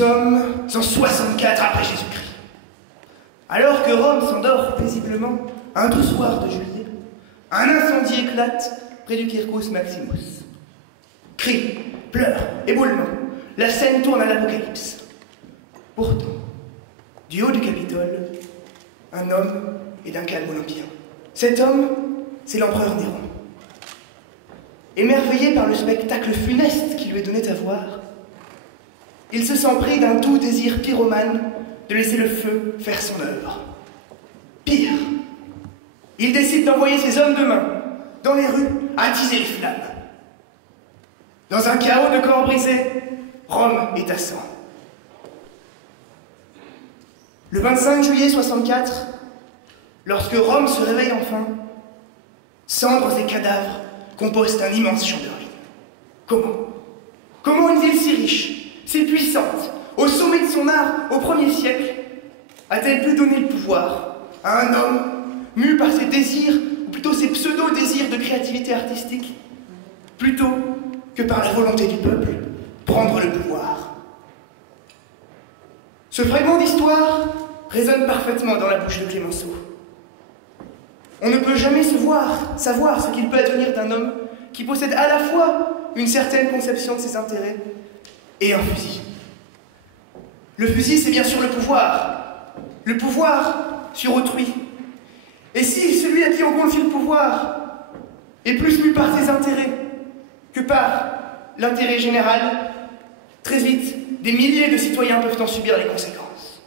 sommes en 64 après Jésus-Christ. Alors que Rome s'endort paisiblement, un doux soir de juillet, un incendie éclate près du Quercus Maximus. Cris, pleurs, éboulements, la scène tourne à l'apocalypse. Pourtant, du haut du Capitole, un homme est d'un calme olympien. Cet homme, c'est l'empereur Néron. Émerveillé par le spectacle funeste qui lui est donné à voir, il se sent pris d'un doux désir pyromane de laisser le feu faire son œuvre. Pire, il décide d'envoyer ses hommes de main dans les rues à attiser les flammes. Dans un chaos de corps brisés, Rome est à sang. Le 25 juillet 64, lorsque Rome se réveille enfin, cendres et cadavres composent un immense champ de ruines. Comment une ville si riche, si puissante, au sommet de son art au 1er siècle, a-t-elle pu donner le pouvoir à un homme mu par ses désirs, ou plutôt ses pseudo-désirs de créativité artistique, plutôt que par la volonté du peuple, prendre le pouvoir? Ce fragment d'histoire résonne parfaitement dans la bouche de Clémenceau. On ne peut jamais savoir ce qu'il peut advenir d'un homme qui possède à la fois une certaine conception de ses intérêts et un fusil. Le fusil, c'est bien sûr le pouvoir sur autrui. Et si celui à qui on confie le pouvoir est plus mu par ses intérêts que par l'intérêt général, très vite, des milliers de citoyens peuvent en subir les conséquences.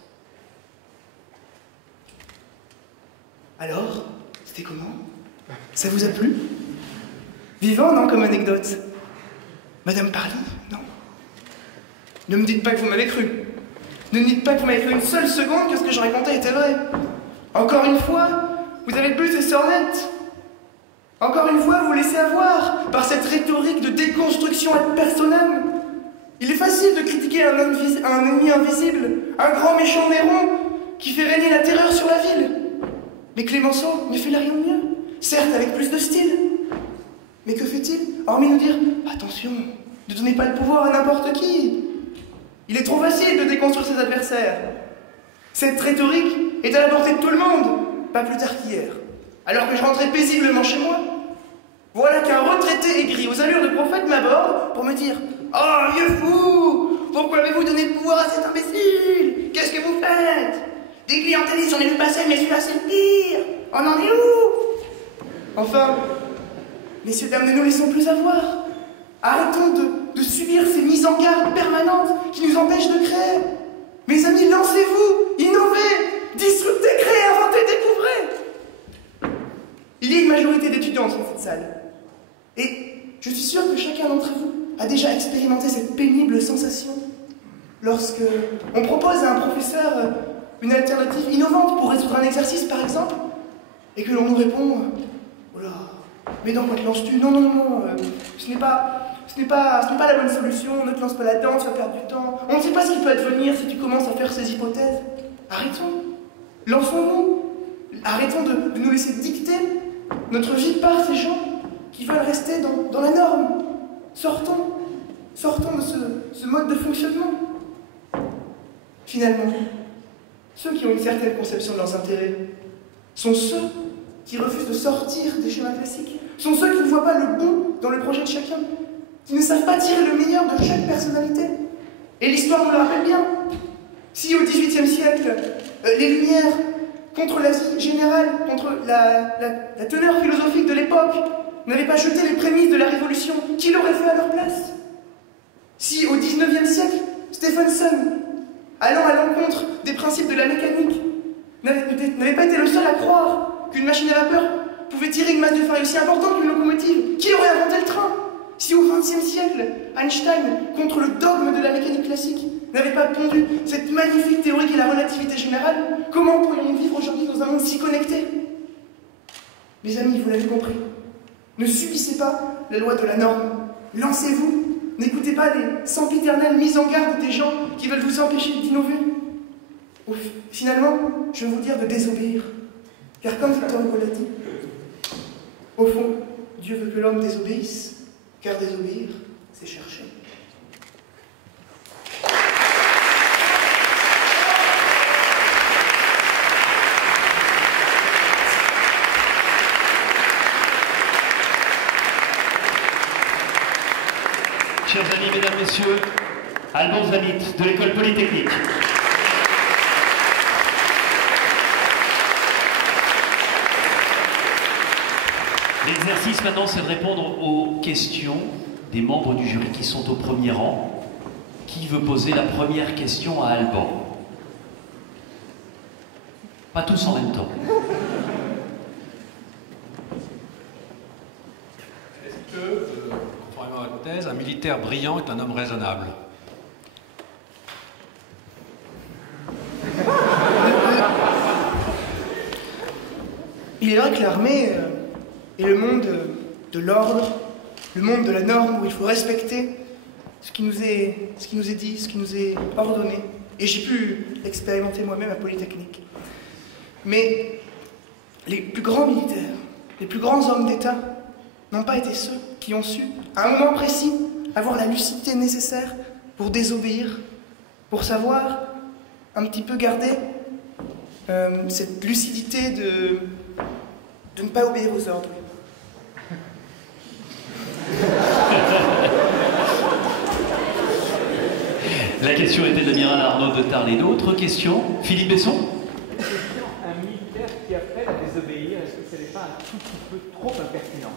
Alors, c'était comment? Ça vous a plu? Vivant, non, comme anecdote? Madame Parly, non? Ne me dites pas que vous m'avez cru. Ne me dites pas que vous m'avez cru une seule seconde que ce que je racontais était vrai. Encore une fois, vous avez bu ces sornettes. Encore une fois, vous vous laissez avoir par cette rhétorique de déconstruction ad personam. Il est facile de critiquer un ennemi invisible, un grand méchant Néron qui fait régner la terreur sur la ville. Mais Clémenceau ne fait là rien de mieux, certes avec plus de style. Mais que fait-il, hormis nous dire « Attention, ne donnez pas le pouvoir à n'importe qui ». Il est trop facile de déconstruire ses adversaires. Cette rhétorique est à la portée de tout le monde, pas plus tard qu'hier. Alors que je rentrais paisiblement chez moi, voilà qu'un retraité aigri aux allures de prophète m'aborde pour me dire « Oh, vieux fou, pourquoi avez-vous donné le pouvoir à cet imbécile? Qu'est-ce que vous faites? Des clientélistes, j'en ai vu passer, mais celui-là c'est le pire. On en est où ?» Enfin, messieurs, dames, ne nous laissons plus avoir. Arrêtons de subir ces mises en garde permanentes qui nous empêchent de créer. Mes amis, lancez-vous, innovez, disruptez, créez, inventez, découvrez. Il y a une majorité d'étudiants dans cette salle. Et je suis sûr que chacun d'entre vous a déjà expérimenté cette pénible sensation lorsque on propose à un professeur une alternative innovante pour résoudre un exercice, par exemple, et que l'on nous répond « Oh là, mais dans quoi te lances-tu? Non, non, non, ce n'est pas la bonne solution, ne te lance pas là-dedans, tu vas perdre du temps. On ne sait pas ce qui peut advenir si tu commences à faire ces hypothèses. Arrêtons, lançons-nous, arrêtons de nous laisser dicter notre vie par ces gens qui veulent rester dans la norme. Sortons de ce mode de fonctionnement. Finalement, ceux qui ont une certaine conception de leurs intérêts sont ceux qui refusent de sortir des schémas classiques, sont ceux qui ne voient pas le bon dans le projet de chacun, qui ne savent pas tirer le meilleur de chaque personnalité. Et l'histoire nous le rappelle bien. Si au XVIIIe siècle, les Lumières, contre l'asie générale, contre la teneur philosophique de l'époque, n'avaient pas jeté les prémices de la Révolution, qui l'aurait fait à leur place? Si au XIXe siècle, Stephenson, allant à l'encontre des principes de la mécanique, n'avait pas été le seul à croire qu'une machine à vapeur pouvait tirer une masse de fer aussi importante qu'une locomotive, qui aurait inventé le train? Si au XXe siècle, Einstein, contre le dogme de la mécanique classique, n'avait pas pondu cette magnifique théorie qu'est la relativité générale, comment pourrions-nous vivre aujourd'hui dans un monde si connecté? Mes amis, vous l'avez compris, ne subissez pas la loi de la norme, lancez-vous, n'écoutez pas les sempiternelles mises en garde des gens qui veulent vous empêcher d'innover. Finalement, je vais vous dire de désobéir, car comme Victor Hugo l'a dit, au fond, Dieu veut que l'homme désobéisse, car désobéir, c'est chercher. messieurs, Alban Zalit de l'école polytechnique. L'exercice maintenant, c'est de répondre aux questions des membres du jury qui sont au premier rang. Qui veut poser la première question à Alban? Pas tous en même temps. Est-ce que, conformément à votre thèse, un militaire brillant est un homme raisonnable? Il est vrai que l'armée est le monde de l'ordre, le monde de la norme où il faut respecter ce qui nous est dit, ce qui nous est ordonné. Et j'ai pu l'expérimenter moi-même à Polytechnique. Mais les plus grands militaires, les plus grands hommes d'État n'ont pas été ceux qui ont su, à un moment précis, avoir la lucidité nécessaire pour désobéir, pour savoir un petit peu garder cette lucidité de ne pas obéir aux ordres. La question était de l'amiral Arnaud de Tarlet. D'autres questions? Philippe Besson? Un militaire qui apprenne à désobéir, est-ce que ce n'est pas un tout petit peu trop impertinent?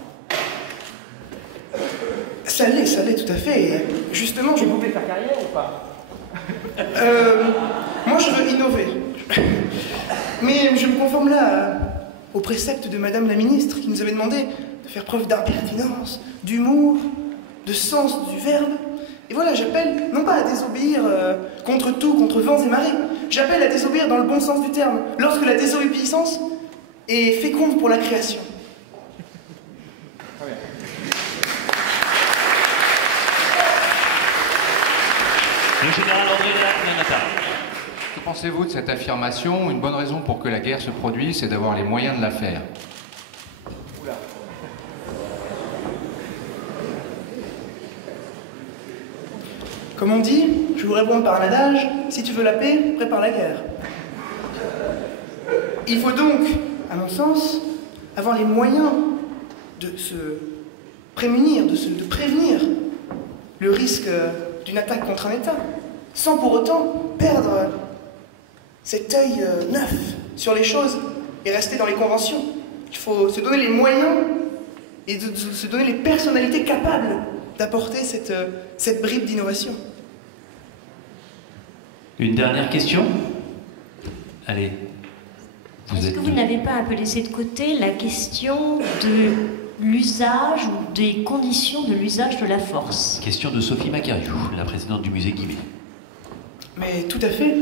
Ça l'est tout à fait. Et justement, Vous voulez faire carrière ou pas? moi, je veux innover. Mais je me conforme là au précepte de Madame la Ministre qui nous avait demandé de faire preuve d'impertinence, d'humour, de sens du verbe. Et voilà, j'appelle non pas à désobéir contre tout, contre vents et marées, j'appelle à désobéir dans le bon sens du terme, lorsque la désobéissance est féconde pour la création. Très bien. Le général André Léac. Que pensez-vous de cette affirmation? Une bonne raison pour que la guerre se produise, c'est d'avoir les moyens de la faire. Comme on dit, je vous réponds par un adage, si tu veux la paix, prépare la guerre. Il faut donc, à mon sens, avoir les moyens de se prémunir, de prévenir le risque d'une attaque contre un État, sans pour autant perdre cet œil neuf sur les choses et rester dans les conventions. Il faut se donner les moyens et se donner les personnalités capables d'apporter cette bribe d'innovation. Une dernière question? Allez. Est-ce que vous n'avez pas un peu laissé de côté la question de l'usage ou des conditions de l'usage de la force? Question de Sophie Macariou, la présidente du musée Guimet. Mais tout à fait.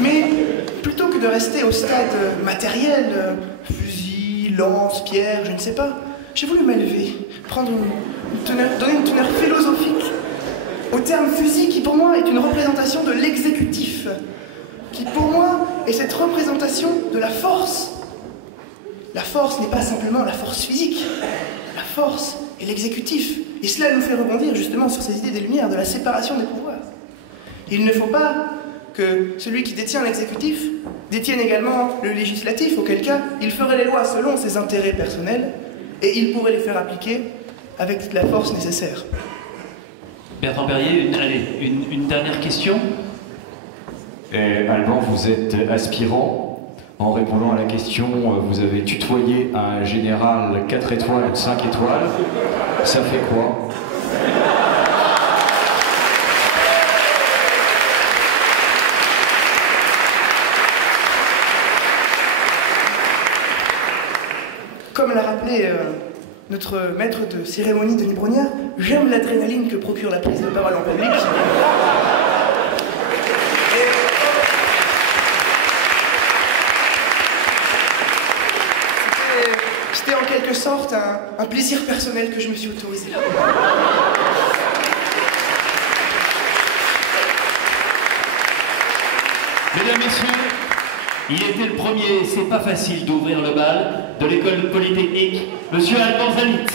Mais plutôt que de rester au stade matériel, fusil, lance, pierre, je ne sais pas, j'ai voulu m'élever, prendre donner une teneur philosophique au terme fusil qui pour moi est une représentation de l'exécutif, qui pour moi est cette représentation de la force. La force n'est pas simplement la force physique, la force est l'exécutif. Et cela nous fait rebondir justement sur ces idées des Lumières, de la séparation des pouvoirs. Il ne faut pas que celui qui détient l'exécutif détienne également le législatif, auquel cas il ferait les lois selon ses intérêts personnels et il pourrait les faire appliquer avec la force nécessaire. Bertrand Perrier, une dernière question? Alban, vous êtes aspirant. En répondant à la question, vous avez tutoyé un général 4 étoiles ou 5 étoiles. Ça fait quoi? Comme l'a rappelé notre maître de cérémonie, Denis Brognard, j'aime l'adrénaline que procure la prise de parole en public. C'était en quelque sorte un plaisir personnel que je me suis autorisé. Mesdames, Messieurs, il était le premier, c'est pas facile d'ouvrir le bal de l'école polytechnique, Monsieur Alban Zalit.